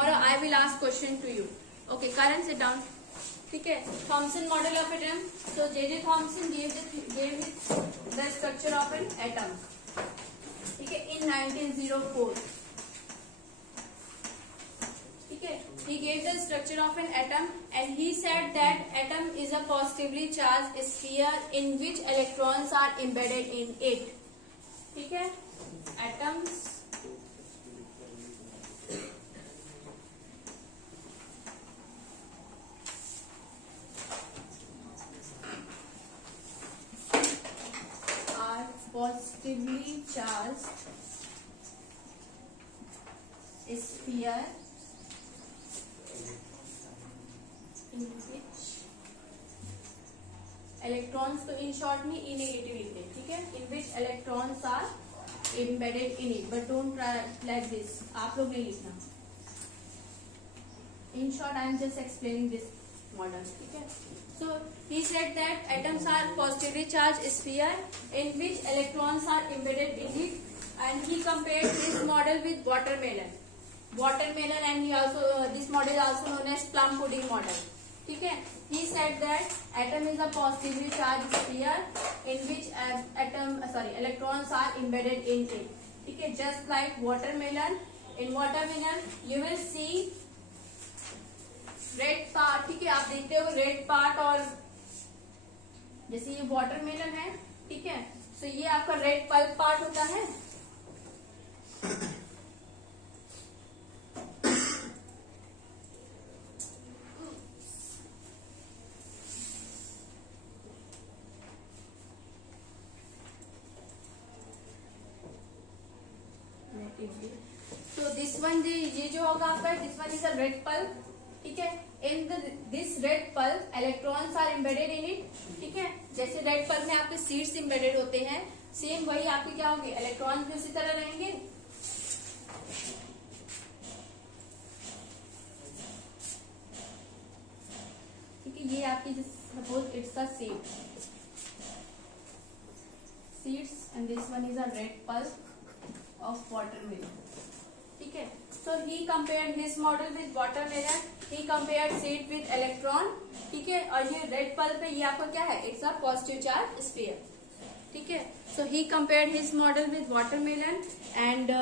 tomorrow I will ask question to you. Okay, Karan, sit down. ठीक है, Thomson model of atom. So J.J. Thomson gave the structure of an atom. ठीक है, in 1904. ठीक है, he gave the structure of an atom and he said that atom is a positively charged sphere in which electrons are embedded in it. ठीक है, atoms positively charged sphere in which electrons, तो in short में E negative लिखते हैं. ठीक है, in which electrons are embedded in it, but don't try like this. आप लोग नहीं लिखना. In short, I am just explaining this model. ठीक है. So he said that atoms are positively charged sphere in which electrons are embedded in it, and he compared this model with watermelon. And he also this model is also known as plum pudding model. ठीक है. He said that atom is a positively charged sphere in which electrons are embedded in it. ठीक है. Just like watermelon. In watermelon you will see red part. ठीक है, आप देखते हो red part, और जैसे ये वाटरमेलन है. ठीक है, तो ये आपका रेड पल्प पार्ट होता है. तो दिस वन, ये जो होगा आपका, this one is a red pulp. ठीक है, in this red pulp electrons are embedded in it. ठीक है, जैसे रेड पल्प में आपके सीड्स एम्बेडेड होते हैं, सेम वही आपके क्या होंगे, इलेक्ट्रॉन्स भी उसी तरह रहेंगे. ठीक है, ये आपकी suppose it's a seeds and this one is a red pulp of watermelon. ठीक है, so he compared his model with watermelon. He compared seed with electron. ठीक है, और ये रेड पल्प है, ये आपका क्या है, it's a positive charge sphere. ठीक है, so he compared his model with watermelon and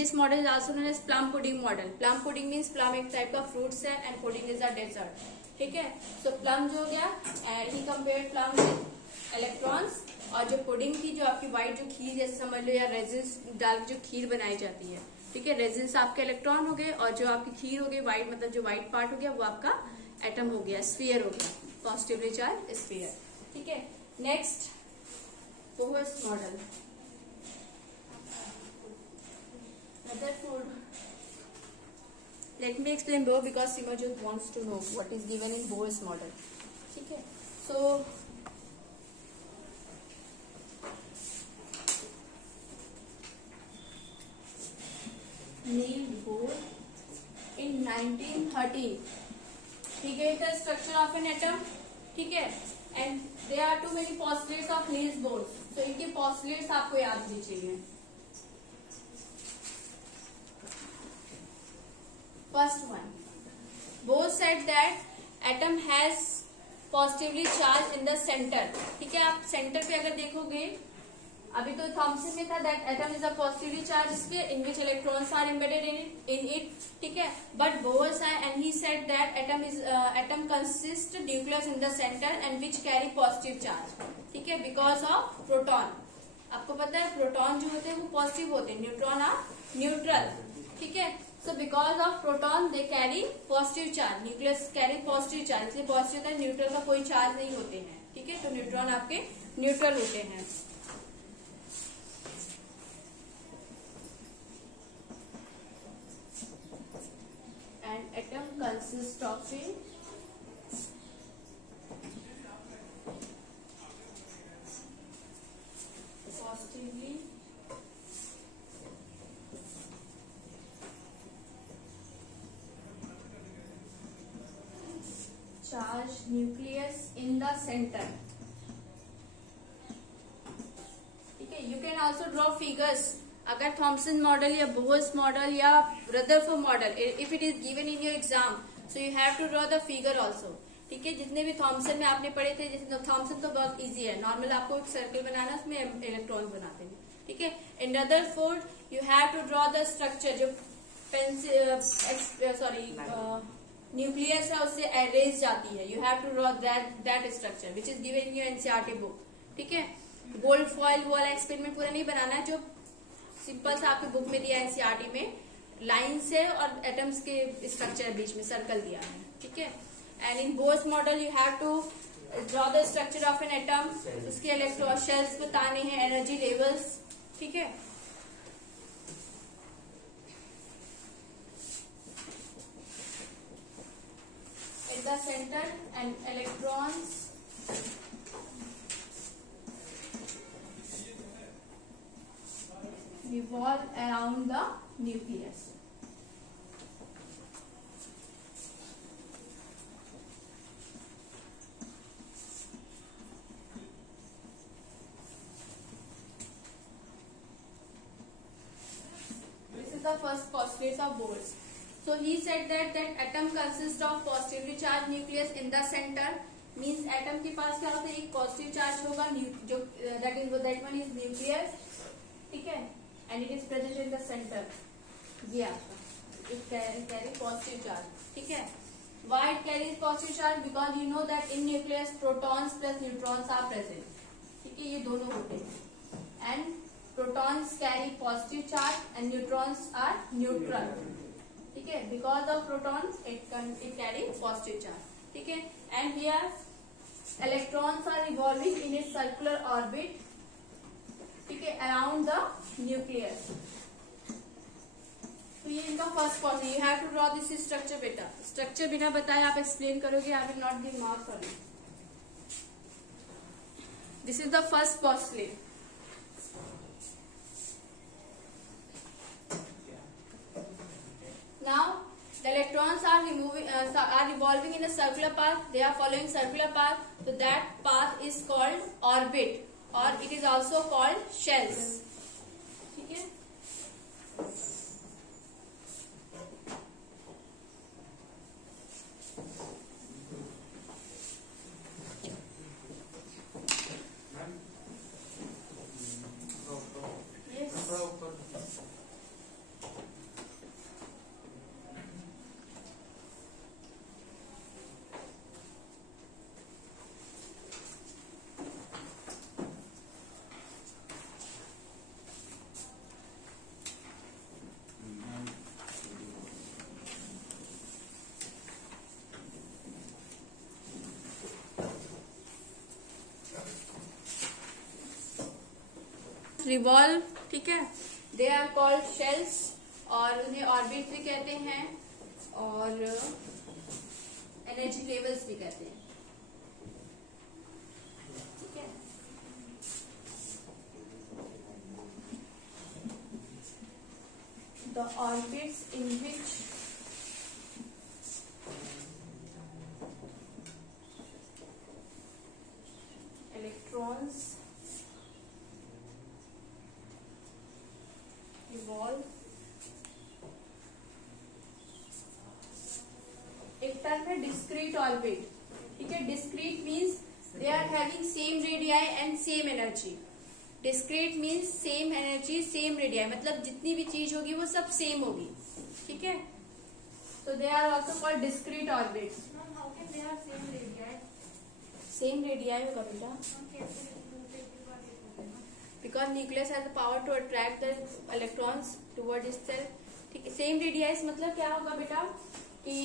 this model is also known as plum pudding model. Plum pudding means plum एक टाइप का फ्रूट्स है and pudding is a dessert. ठीक है, so plum जो हो गया, he compared plum with electrons, और जो पुडिंग की जो आपकी व्हाइट जो खीर जैसे समझ लो, या रेजिन्स डाल के जो खीर बनाई जाती है. ठीक है, रेजिन्स आपके इलेक्ट्रॉन हो गए, और जो आपकी खीर हो गई व्हाइट, मतलब जो व्हाइट पार्ट हो गया वो आपका एटम हो गया, स्फीयर हो गया, पॉजिटिवली चार्ज स्फीयर. ठीक है, next Bohr's model. Rutherford. Let me explain Bohr because Simajit wants to know what is given in Bohr's model. ठीक है, so Niels Bohr in 1913 he gave the structure of an atom. ठीक है, and there are too many postulates of Niels Bohr. So इनके postulates आपको याद भी चाहिए. First one, Bohr said that atom has positively charged in the center. ठीक है, आप सेंटर पे अगर देखोगे, अभी तो थॉमसन में था that atom is a positively charged sphere in which electrons are embedded in it. ठीक है, but Bohr said and he said that atom consists nucleus in the center and which carry positive charge. ठीक है, because of proton. आपको पता है proton जो होते हैं वो पॉजिटिव होते हैं, न्यूट्रॉन आर न्यूट्रल. ठीक है, so because of proton they carry positive charge, nucleus carry positive charge, इसलिए पॉजिटिव होता है, न्यूट्रल का कोई चार्ज नहीं होते हैं. ठीक है, तो न्यूट्रॉन आपके न्यूट्रल होते हैं. And atom consists of a positively charged nucleus in the center. ठीक है, you can also draw figures अगर थॉमसन मॉडल या बोहर्स मॉडल या Rutherford model, if it is given in your exam, so you have to draw the figure also. ठीक है, जितने भी Thompson में आपने पढ़े थे, जैसे थॉमसन तो बहुत इजी है, नॉर्मल आपको एक सर्कल बनाना, उसमें इलेक्ट्रॉन बनाते हैं। ठीक है, in Rutherford you have to draw the structure, जो न्यूक्लियस है उससे एरेज जाती है, you have to draw that structure which is given in your NCERT book. ठीक है, गोल्ड फॉइल वाला एक्सपेरिमेंट पूरा नहीं बनाना है, जो सिंपल सा आपकी बुक में दिया है एनसीईआरटी में, लाइन से और एटम्स के स्ट्रक्चर बीच में सर्कल दिया है। ठीक है, and in Bohr's model you have to draw the structure of an atom, उसके इलेक्ट्रॉन शेल्स बताने हैं, एनर्जी लेवल्स। ठीक है, at the center and electrons revolve around the nucleus. This is the first postulate of Bohr's. So he said that atom consists of positively charged nucleus in the center, means atom के पास क्या होता है, एक positive charge होगा, जो that one is nucleus. ठीक है, and it is present in the center. ये आपका it carry positive charge. ठीक है, why it carries positive charge? Because you know that in nucleus protons plus neutrons are present. ठीक है, ये दोनों होते हैं, and protons carry positive charge and neutrons are neutral. ठीक है, because of protons it carry positive charge. ठीक है, and here electrons are revolving in a circular orbit. ठीक है, अराउंड द न्यूक्लियस। तो ये इनका first point, you have to draw this structure. बेटा स्ट्रक्चर बिना बताए आप एक्सप्लेन करोगे, I will not give marks for you. This is the first postulate. Now the electrons are revolving in a circular path. They are following circular path. So that path is called orbit, or it is also called shells. ठीक है, revolve. ठीक है, दे are called shells, और उन्हें orbit भी कहते हैं और एनर्जी लेवल्स भी कहते हैं। ठीक है, the orbits in which electrons revolve। एक टर्म है डिस्क्रीट ऑर्बिट। ठीक है, discrete means they are having same radii and same energy. Discrete means same energy same radii, मतलब जितनी भी चीज होगी वो सब सेम होगी। ठीक है, तो they are also called discrete orbits. How can they are same radii? Same radii होगा बेटा, because nucleus has the power to attract the electrons towards itself। ठीक है, सेम रेडियस मतलब क्या होगा बेटा कि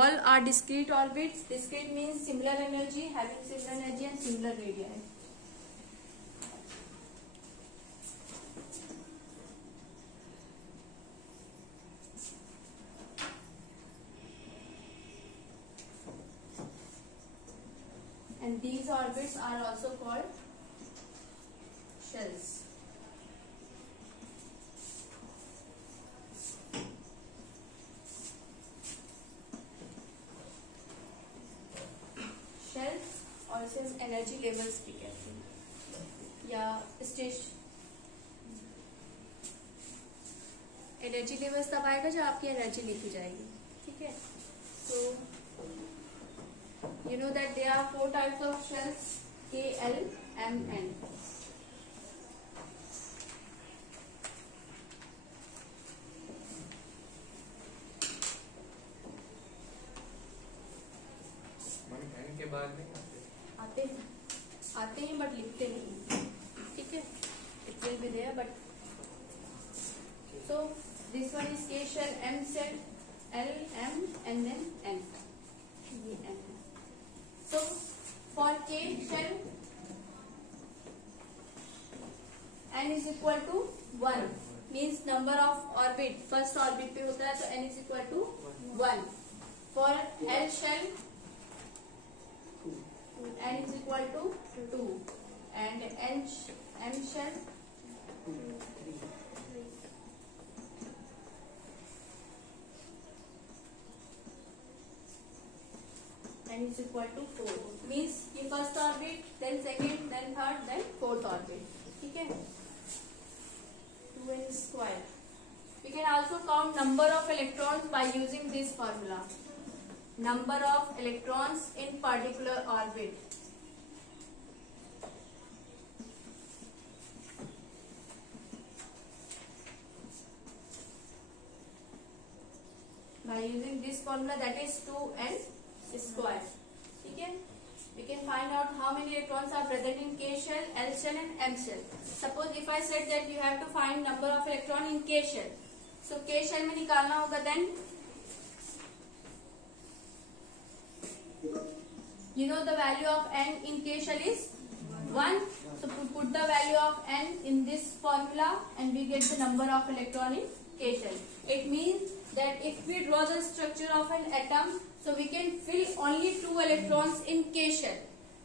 all are discrete orbits। discrete means similar energy, having similar energy and similar radii। And these orbits are also called shells। Shells और इसे energy levels भी कहते हैं। एनर्जी लेवल्स तब आएगा जब आपकी एनर्जी लिखी जाएगी, ठीक है। So you know that there are 4 types of shells, K, L, M, N. N के बाद नहीं आते हैं बट लिखते नहीं, ठीक है। It will be there but so this one is K shell, M shell, L, M and then N. ये N है. So for K shell, N is equal to 1 means number of orbit, first orbit पे होता है तो N is equal to 1. For L shell, N is equal to 2 and M shell 3. N is equal to 4 means ये first orbit, then second, then third, then fourth orbit, ठीक है। 2n square. We can also count number of electrons by using this formula. Number of electrons in particular orbit. By using this formula, that is 2n square, ठीक है। We can find out how many electrons are present in K shell, L shell and M shell. Suppose if I said that you have to find number of electron in K shell, so K shell में निकालना होगा, then you know the value of N in K shell is 1. So put the value of N in this formula and we get the number of electron in K shell. It means that if we draw the structure of an atom, so we can fill only 2 electrons in K shell.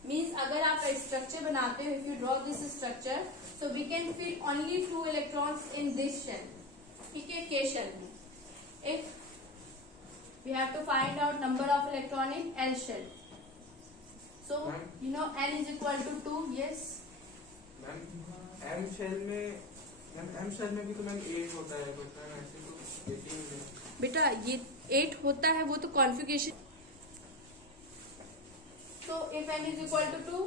Means अगर आप structure बनाते हो, if you draw this structure, so we can fill only 2 electrons in this shell, ठीक है, K shell में. If we have to find out number of electron in L shell, so you know N is equal to 2. Yes. Ma'am M shell में भी तो ma'am 8 होता है, but ma'am ऐसे तो 18 है. बेटा ये 8 होता है, वो तो configuration. So if N is equal to 2,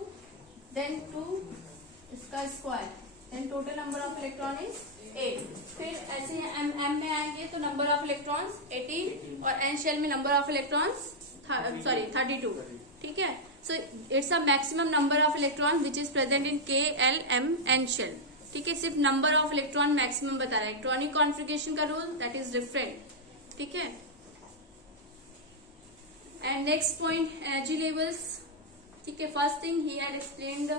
then 2 इसका square, then total number of electron is 8. फिर ऐसे M में आएंगे तो number of electrons 18 और N shell में number of electrons 32, ठीक है. So it's a maximum number of electrons which is present in K, L, M, N shell, ठीक है. सिर्फ number of electron maximum बता रहा है. इलेक्ट्रॉनिक कॉन्फ़िगरेशन का रूल that is different, ठीक है. And next point, energy levels, ठीक है. First thing he had explained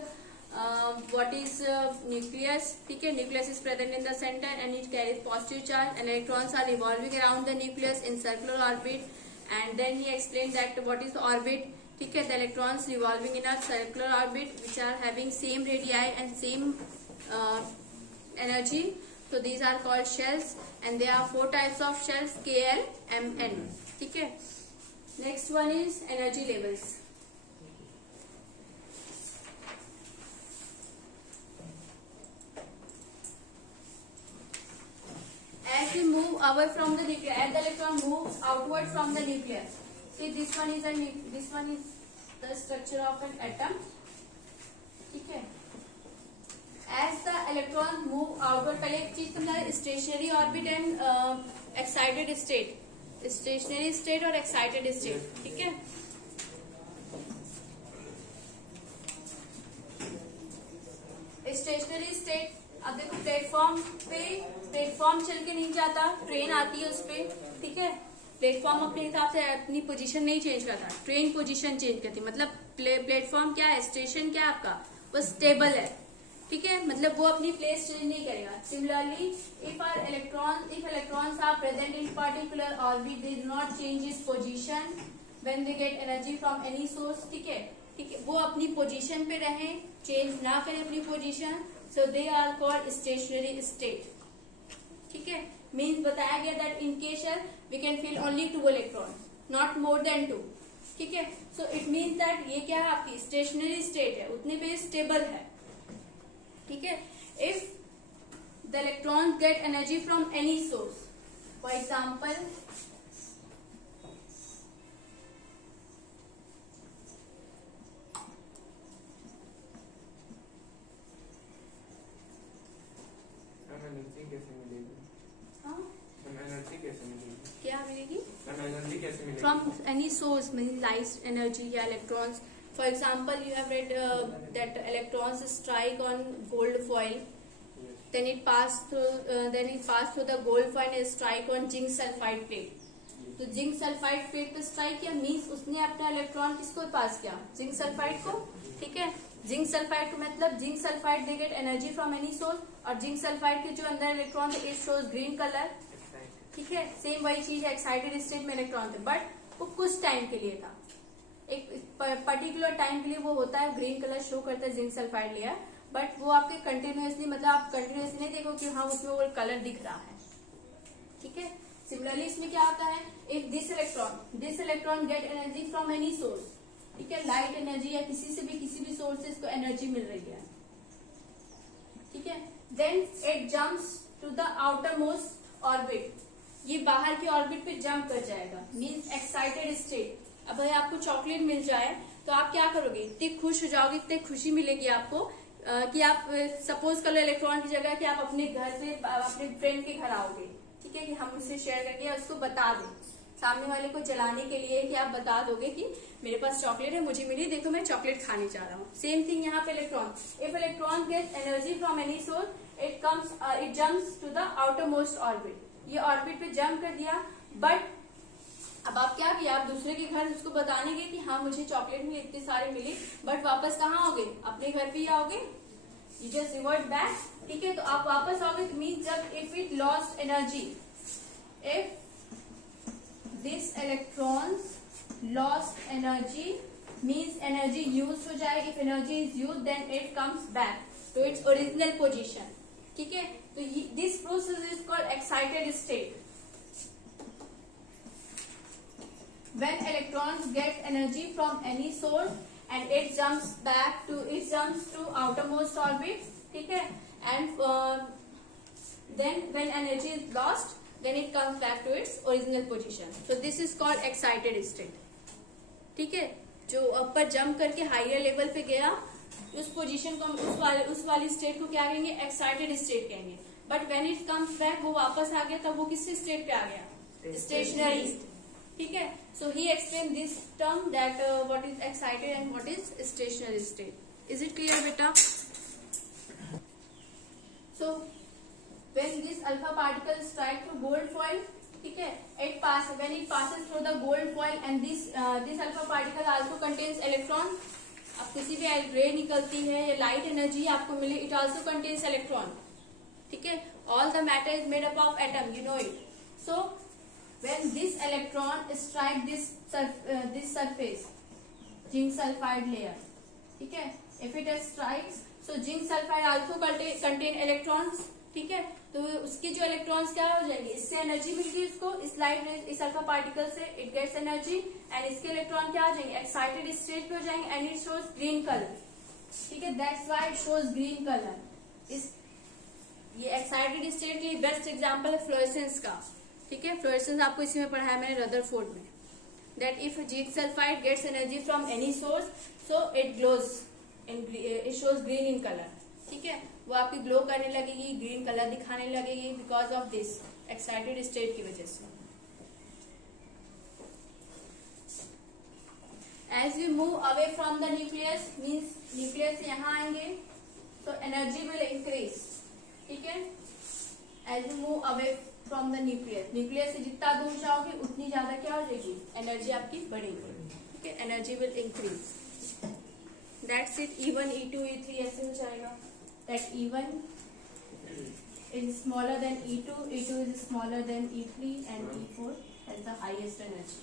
what is nucleus, ठीक है. Nucleus is present in the center and it carries positive charge and electrons are revolving around the nucleus in circular orbit. And then he explained that what is the orbit, ठीक है. The electrons revolving in a circular orbit which are having same radii and same energy. So these are called shells and there are 4 types of shells, K, L, M, N, ठीक है. Next one is energy levels. As we move away from the nucleus, as the electron moves outward from the nucleus. See, this one is the structure of an atom, ठीक है. As the electrons move outward, पहले एक चीज समझा, stationary orbit and excited state, stationary state और excited state, ठीक है. Stationery state, अब देखो प्लेटफॉर्म चल के नहीं जाता, ट्रेन आती है उस पे, ठीक है. प्लेटफॉर्म अपने हिसाब से अपनी पोजीशन नहीं चेंज करता, ट्रेन पोजीशन चेंज करती. मतलब प्लेटफॉर्म क्या है, स्टेशन क्या है आपका, वो स्टेबल है, ठीक है. मतलब वो अपनी प्लेस चेंज नहीं करेगा. Similarly if electrons are present in particular orbit, they do not change its position when they get energy from any source, ठीक है. ठीक है, वो अपनी पोजीशन पे रहें, चेंज ना करें अपनी position, so they are called stationary state, ठीक है. मीन्स बताया गया that in K shell we can fill only 2 electron, not more than 2, ठीक है. सो इट मीन्स दैट ये क्या है, आपकी स्टेशनरी स्टेट है, उतने पे स्टेबल है, ठीक है. if the electrons get energy from any source, for example energy कैसे मिलेगी? एनर्जी कैसे मिलेगी? क्या मिलेगी? एनर्जी कैसे मिलेगी? From any source, means light energy या electrons. For example, you have read that electrons strike on gold foil, then it pass through the gold foil and strike on zinc sulfide plate. तो zinc sulphide plate पे strike किया, means उसने अपना electron किसको पास किया? Zinc sulphide को. ठीक है, जिंक सल्फाइड को मतलब zinc sulphide they get energy from any source, और जिंक सल्फाइड के जो अंदर इलेक्ट्रॉन थे इट शोज ग्रीन कलर. ठीक है, सेम वही चीज है, एक्साइटेड स्टेट में इलेक्ट्रॉन थे, बट वो कुछ टाइम के लिए था, एक पर्टिकुलर टाइम के लिए वो होता है, ग्रीन कलर शो करता है जिंक सल्फाइड लेयर, बट वो आपके कंटिन्यूअसली, मतलब आप कंटिन्यूअसली नहीं देखो कि हाँ उसमें वो कलर दिख रहा है. ठीक है, सिमिलरली इसमें क्या होता है, if this electron get energy from any source, ठीक है, लाइट एनर्जी या किसी भी सोर्स से इसको एनर्जी मिल रही है. ठीक है, then it jumps to the outermost orbit, ये बाहर की ऑर्बिट पे जंप कर जाएगा, मीन्स एक्साइटेड स्टेट. अब अगर आपको चॉकलेट मिल जाए तो आप क्या करोगे? इतने खुश हो जाओगे, इतनी खुशी मिलेगी आपको कि आप सपोज कर लो इलेक्ट्रॉन की जगह कि आप अपने घर से अपने फ्रेंड के घर आओगे. ठीक है, कि हम उससे शेयर करके उसको बता दें, सामने वाले को जलाने के लिए कि आप बता दोगे कि मेरे पास चॉकलेट है, मुझे मिली, देखो मैं चॉकलेट खाने जा रहा हूँ. सेम थिंग यहाँ पे electron, if electron get energy from any source it jumps to the outermost orbit, ये ऑर्बिट पे जंप कर दिया. बट अब आप क्या किया, आप दूसरे के घर उसको बताने गए कि हाँ मुझे चॉकलेट में इतने सारे मिली, बट वापस कहाँ आओगे? अपने घर पे ही आओगे, यू जस्ट रिवर्ट बैक. ठीक है, तो आप वापस आओगे, मीन जब if it lost energy, if this electrons lost energy means energy use हो जाए, if energy is use then it comes back to its original position. ठीक है, तो this process is called excited state. When electrons get energy from any source and it jumps to outermost orbit, ठीक है, and then when energy is lost, then it comes back to its original position. So this is called excited state. ठीक है, जो ऊपर jump करके higher level पे गया, उस पोजीशन को उस वाली स्टेट को क्या कहेंगे? एक्साइटेड स्टेट कहेंगे. But when it comes back, वो वापस आ गया, तब वो किस स्टेट पे आ गया? स्टेशनरी. ठीक है, so he explained this term that what is excited and what is stationary state. Is it clear, beta? So when this alpha particle strike to gold foil, ठीक है, when it passes through the gold foil and this alpha particle also contains electron. अब किसी भी रे निकलती है या light energy आपको मिली, it also contains electron. ठीक है, all the matter is made up of atom, you know it. So when this electron strike this surface, zinc sulfide layer, ठीक है, if it strikes, so zinc sulfide also contain electrons. ठीक है, तो उसके जो electrons क्या हो जाएंगे? इससे एनर्जी मिलगी उसको, इस अल्फा पार्टिकल से इट गेट्स एनर्जी, एंड इसके इलेक्ट्रॉन क्या हो जाएंगे? एक्साइटेड स्टेट पे हो जाएंगे, and it shows green colour. ठीक है, that's why it shows green colour. ये एक्साइटेड स्टेट के लिए बेस्ट एग्जाम्पल है फ्लोरेसेंस का. ठीक है, फ्लोरेसेंस आपको इसी में पढ़ाया मैंने रदरफोर्ड में, that if zinc sulphide gets energy from any source, so it glows and it shows green in colour. ठीक है, वो आपकी ग्लो करने लगेगी, ग्रीन कलर दिखाने लगेगी, because of this excited state की वजह से. As we move away from the nucleus, means nucleus से यहाँ आएंगे तो एनर्जी विल इंक्रीज. ठीक है, as we move away from the nucleus से जितना दूर जाओगे उतनी ज्यादा क्या हो जाएगी? एनर्जी आपकी बढ़ेगी. ठीक है, energy will increase. That's it. E1, E2, E3 ऐसे हो जाएगा. That E1 is smaller than E2, E2 is smaller than E3 and E4 has the highest energy.